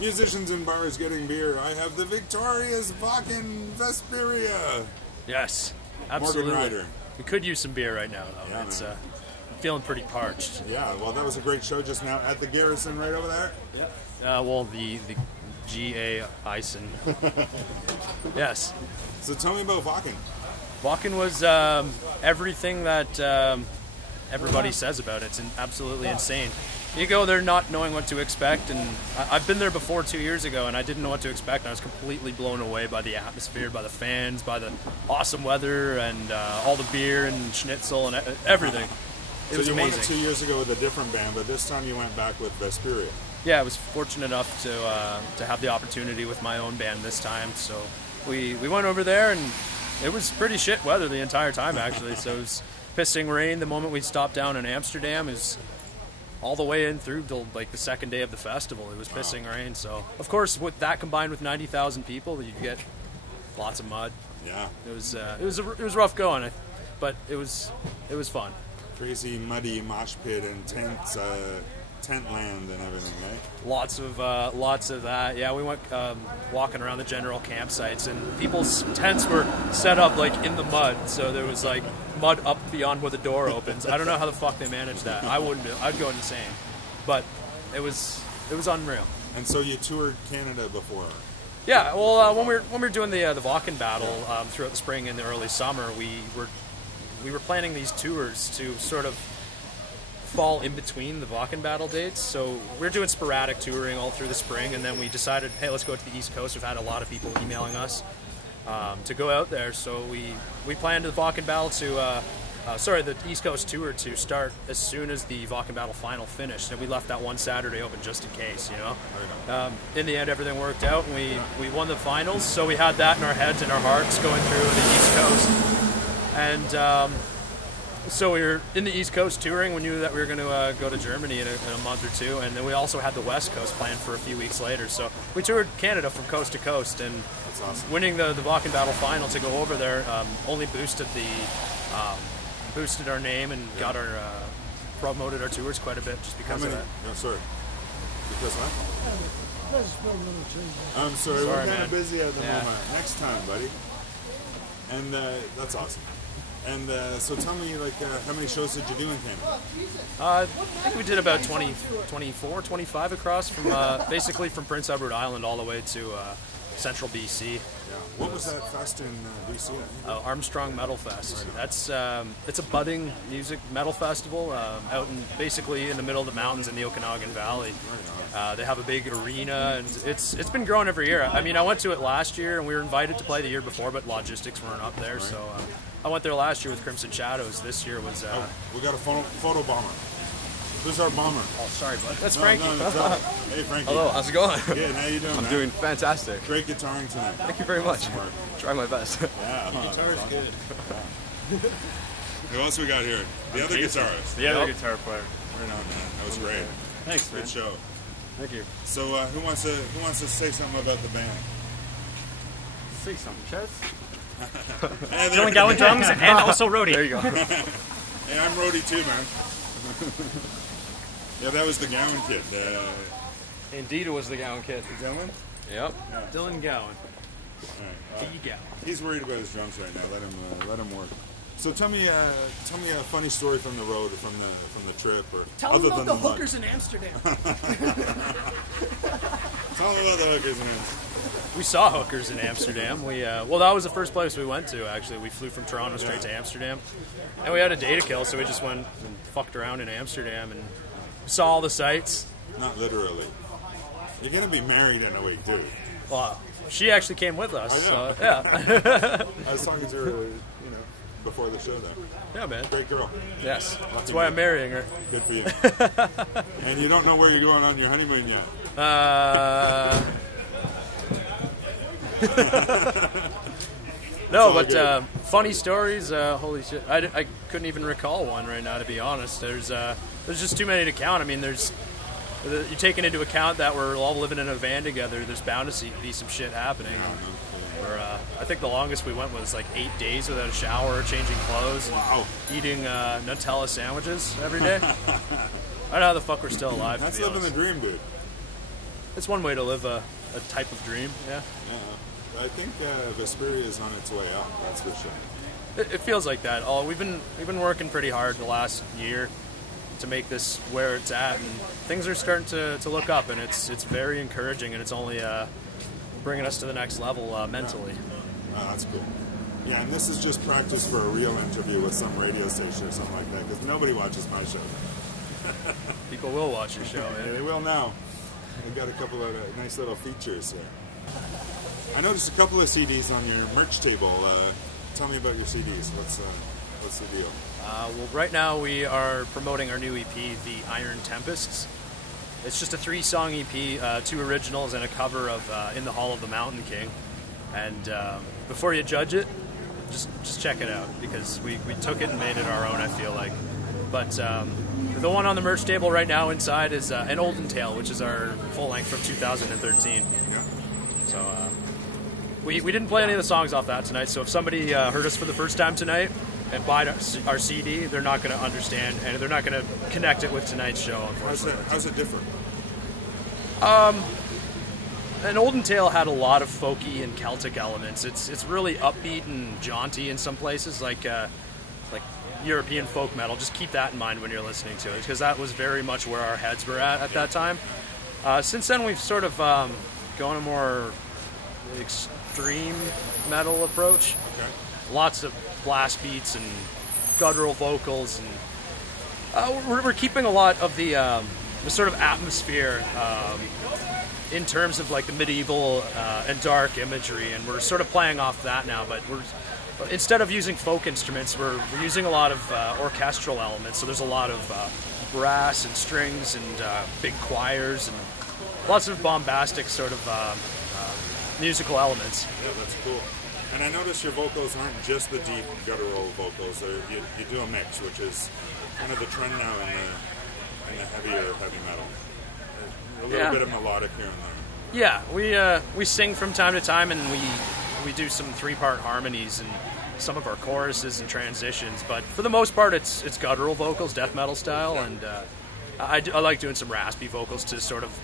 Musicians in bars getting beer. I have the victorious Wacken Vesperia. Yes, absolutely. Morgan Ryder. We could use some beer right now, though. Yeah, I'm feeling pretty parched. Yeah, well, that was a great show just now at the Garrison right over there. Yeah. Well, the G.A. Ison. Yes. So tell me about Wacken. Wacken was everything that everybody says about it. It's absolutely insane. You go there not knowing what to expect, and I've been there before 2 years ago, and I didn't know what to expect. And I was completely blown away by the atmosphere, by the fans, by the awesome weather, and all the beer and schnitzel and everything. It was amazing. You won it 2 years ago with a different band, but this time you went back with Vesperia. Yeah, I was fortunate enough to have the opportunity with my own band this time. So we went over there, and it was pretty shit weather the entire time, actually. So it was pissing rain the moment we stopped down in Amsterdam. Is all the way in through till like the second day of the festival. It was pissing rain. So of course, with that combined with 90,000 people, you get lots of mud. Yeah, it was rough going, but it was fun. Crazy muddy mosh pit and tent land and everything, right? Lots of that. Yeah, we went walking around the general campsites, and people's tents were set up like in the mud, so there was like mud up beyond where the door opens. I don't know how the fuck they managed that. I wouldn't. I'd go insane. But it was unreal. And so you toured Canada before? Yeah. Well, when we were doing the Wacken battle throughout the spring and the early summer, we were planning these tours to sort of fall in between the Wacken battle dates. So we're doing sporadic touring all through the spring, and then we decided, hey, let's go to the East Coast. We've had a lot of people emailing us to go out there, so we planned the Wacken battle the East Coast tour to start as soon as the Wacken battle final finished, and we left that one Saturday open just in case, you know. In the end, everything worked out, and we won the finals, so we had that in our heads and our hearts going through the East Coast. And so we were in the East Coast touring. We knew that we were going to go to Germany in a month or two, and then we also had the West Coast planned for a few weeks later. So we toured Canada from coast to coast, and that's awesome. Winning the Wacken battle final to go over there only boosted our name and got our promoted our tours quite a bit just because of that. No, sorry. Because what? I'm sorry, we're kind of busy at the moment. Next time, buddy. And that's awesome. And so tell me, like, how many shows did you do in Canada? I think we did about 24, 25 across, from basically from Prince Edward Island all the way to central BC. Yeah. What was that fest in BC? Armstrong Metal Fest. That's it's a budding music metal festival out basically in the middle of the mountains in the Okanagan Valley. They have a big arena, and it's been growing every year. I mean, I went to it last year, and we were invited to play the year before, but logistics weren't up there, so I went there last year with Crimson Shadows. This year was... we got a photo bomber. Who's our bomber? Oh, sorry, bud. That's Frankie. Hey, Frankie. Hello, how's it going? Good, how you doing, I'm man? doing fantastic. Great guitaring tonight. Thank you very much. Try my best. Yeah, the guitar's good. Who else we got here? The other guitarist. The other guitar player. Right on, man. That was great. Thanks, Good show. Thank you. So, who wants to say something about the band? Say something, Chaz. Dylan Gowan drums and also Rhodey. There you go. Hey, I'm Rhodey too, man. Yeah, that was the Gowan kid. Indeed, it was the Gowan kid. Dylan? Yep. Yeah. Dylan Gowan. All right. Gowan. He's worried about his drums right now. Let him work. So tell me a funny story from the road, or from the trip, or Tell other them than about the mud. hookers in Amsterdam. Tell me about the hookers in Amsterdam. We saw hookers in Amsterdam. Well, that was the first place we went to, actually. We flew from Toronto straight to Amsterdam. And we had a day to kill, so we just went and fucked around in Amsterdam and saw all the sights. Not literally. You're going to be married in a week, dude. Well, she actually came with us. I know. So, yeah. I was talking to her, before the show there. Yeah, man. Great girl. Yes. That's why I'm marrying her. Good for you. And you don't know where you're going on your honeymoon yet. No, but funny stories. Holy shit! I couldn't even recall one right now, to be honest. There's just too many to count. I mean, you're taking into account that we're all living in a van together. There's bound to be some shit happening. I think the longest we went was like 8 days without a shower, changing clothes, and eating Nutella sandwiches every day. I don't know how the fuck we're still alive. That's to be living honest. the dream, dude. it's one way to live a type of dream. Yeah. Yeah. I think Vesperia is on its way up. That's for sure. It feels like that. We've been working pretty hard the last year to make this where it's at, and things are starting to look up, and it's very encouraging, and it's only bringing us to the next level mentally. Oh, that's cool. Yeah, and this is just practice for a real interview with some radio station or something like that, because nobody watches my show. People will watch your show. Yeah, they will now. We've got a couple of nice little features here. I noticed a couple of CDs on your merch table. Tell me about your CDs. What's the deal? Well, right now we are promoting our new EP, The Iron Tempests. It's just a 3-song EP, 2 originals and a cover of In the Hall of the Mountain King. And before you judge it, just check it out, because we took it and made it our own, I feel like. But the one on the merch table right now inside is An Olden Tale, which is our full length from 2013. Yeah. So we didn't play any of the songs off that tonight, so if somebody heard us for the first time tonight and bought our CD, they're not going to understand, and they're not going to connect it with tonight's show, unfortunately. How's it different? An Olden Tale had a lot of folky and Celtic elements. It's really upbeat and jaunty in some places, like European folk metal. Just keep that in mind when you're listening to it, because that was very much where our heads were at that time. Since then, we've sort of gone a more extreme metal approach. Okay. Lots of blast beats and guttural vocals, and we're keeping a lot of the sort of atmosphere in terms of like the medieval and dark imagery, and we're sort of playing off that now. But instead of using folk instruments, we're using a lot of orchestral elements. So there's a lot of brass and strings and big choirs and lots of bombastic sort of musical elements. Yeah, that's cool. And I notice your vocals aren't just the deep guttural vocals. You do a mix, which is kind of the trend now in the heavy metal. A little bit of melodic here and there. Yeah, we sing from time to time, and we do some 3-part harmonies and some of our choruses and transitions. But for the most part, it's guttural vocals, death metal style, and I like doing some raspy vocals to sort of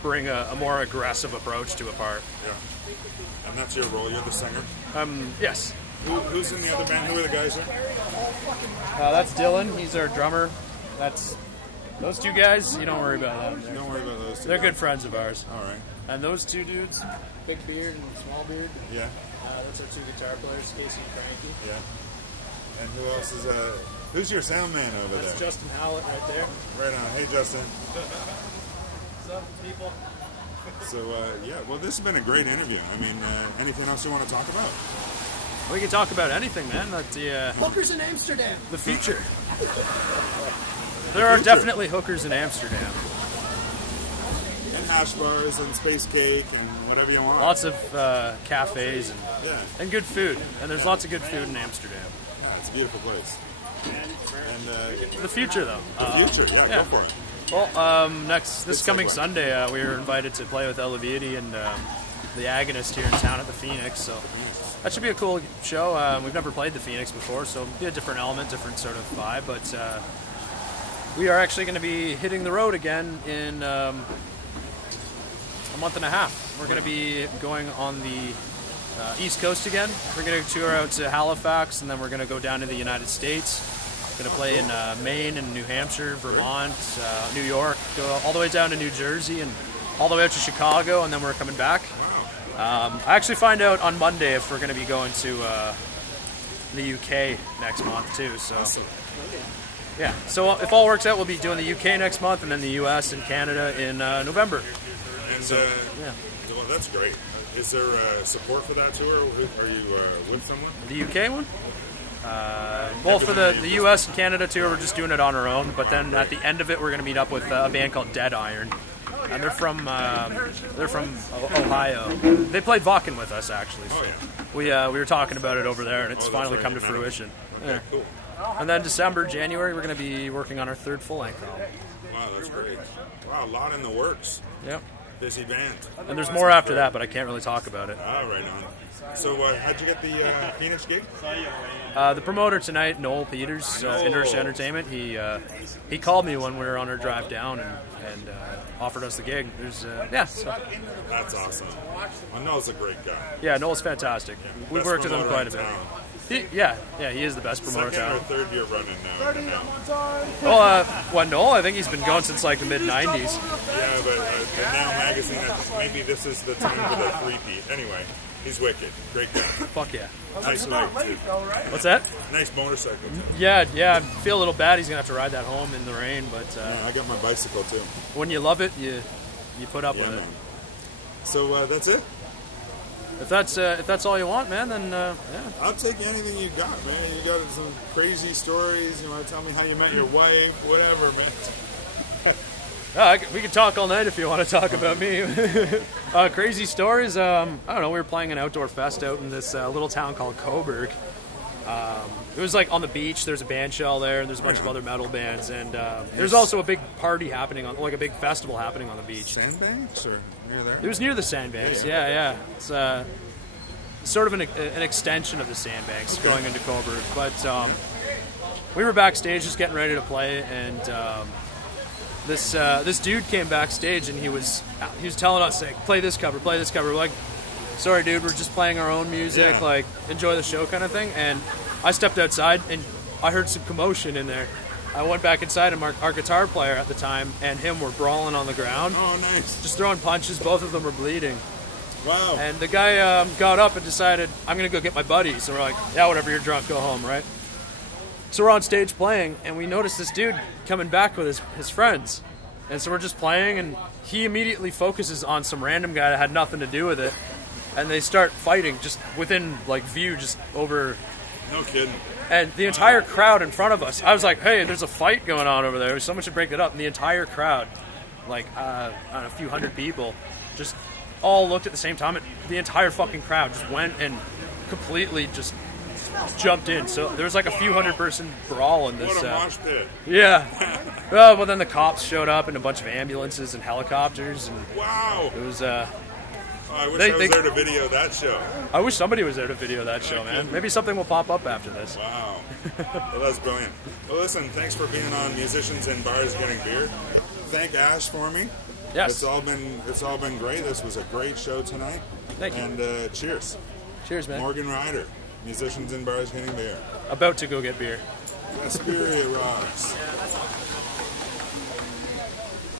bring a more aggressive approach to a part. Yeah. And that's your role. You're the singer. Yes. Who's in the other band? Who are the guys there? That's Dylan. He's our drummer. That's those 2 guys. You don't worry about that. Don't worry about those 2 They're guys. good friends of ours. All right. And those 2 dudes, big beard and small beard. Yeah. Those are 2 guitar players, Casey and Frankie. Yeah. And who else is who's your sound man over That's there? Justin Howlett right there. Right on. Hey, Justin. What's up, people? So, well, this has been a great interview. I mean, anything else you want to talk about? We can talk about anything, man. Hookers in Amsterdam. The future. There are definitely hookers in Amsterdam. And hash bars and space cake and whatever you want. Lots of cafes Yeah. and good food. And there's lots of good food in Amsterdam. Yeah, it's a beautiful place. And The future, though. the future, yeah, yeah. go for it. Well, this coming Sunday, we were invited to play with Eleviti and the Agonist here in town at the Phoenix. So that should be a cool show. We've never played the Phoenix before, so it'll be a different element, different sort of vibe. But we are actually going to be hitting the road again in a month and a half. We're going to be going on the East Coast again. We're going to tour out to Halifax, and then we're going to go down to the United States. Going to play in Maine and New Hampshire, Vermont, New York, go all the way down to New Jersey, and all the way out to Chicago, and then we're coming back. I actually find out on Monday if we're going to be going to the UK next month too. So, yeah. So if all works out, we'll be doing the UK next month, and then the US and Canada in November. And yeah. Well, that's great. Is there support for that tour? Are you with someone? The UK one? Well, for the US and Canada tour, we're just doing it on our own. But then at the end of it, we're going to meet up with a band called Dead Iron, and they're from Ohio. They played Wacken with us actually. So we were talking about it over there, and it's finally come to fruition. Okay, Yeah. cool. And then January, we're going to be working on our 3rd full length album. Wow, that's great. Wow, a lot in the works. Yep. Busy band. And there's more after that, but I can't really talk about it. Ah, right on. So how'd you get the Phoenix gig? The promoter tonight, Noel Peters, Inertia Entertainment, he called me when we were on our drive down and offered us the gig. So. That's awesome. Well, Noel's a great guy. Yeah, Noel's fantastic. We've worked with him quite a bit. He is the best promoter. Second or third year running now. Well, Noel, I think he's been going since like the mid-90s. Yeah, but the Now magazine, I think maybe this is the time for the three-peat. Anyway, he's wicked. Great guy. Fuck yeah. Nice bike, too. What's that? Nice motorcycle, too. Yeah, I feel a little bad. He's going to have to ride that home in the rain, but... I got my bicycle, too. When you love it, you put up with it. So, that's it? If that's all you want, man, then yeah. I'll take anything you got, man. You got some crazy stories. You want to tell me how you met your wife, whatever, man. We can talk all night if you want to talk about me. Crazy stories. I don't know. We were playing an outdoor fest out in this little town called Coburg. It was like on the beach. There's a band shell there, and there's a bunch of other metal bands, and there's also a big party happening like a big festival happening on the beach. Sandbanks or near there? It was near the Sandbanks. Yeah. It's sort of an extension of the Sandbanks going into Coburg. But we were backstage just getting ready to play, and this dude came backstage, and he was telling us, like, play this cover. We're like, sorry, dude, we're just playing our own music. Like, enjoy the show, kind of thing. And I stepped outside, and I heard some commotion in there. I went back inside, and our guitar player at the time and him were brawling on the ground. Oh, nice. Just throwing punches. Both of them were bleeding. Wow. And the guy got up and decided, I'm going to go get my buddies. So we're like, yeah, whatever, you're drunk, go home, right? So we're on stage playing, and we noticed this dude coming back with his friends. And so we're just playing, and he immediately focuses on some random guy that had nothing to do with it. And they start fighting just within, like, view, just over... No kidding. And the entire crowd in front of us, I was like, hey, there's a fight going on over there. Someone should break it up. And the entire crowd, like, I don't know, a few hundred people, just all looked at the same time. And the entire fucking crowd just went and completely just jumped in. So there was like a few hundred-person brawl in this. What a mosh pit. Yeah. Well, then the cops showed up and a bunch of ambulances and helicopters. And wow. It was... I wish I was there to video that show. I wish somebody was there to video that show, man. Maybe something will pop up after this. Wow. Well, that's brilliant. Well, listen, thanks for being on Musicians in Bars Getting Beer. Thank Ash for me. Yes. It's all been great. This was a great show tonight. Thank you. And cheers. Cheers, man. Morgan Ryder, Musicians in Bars Getting Beer. About to go get beer. Vesperia rocks.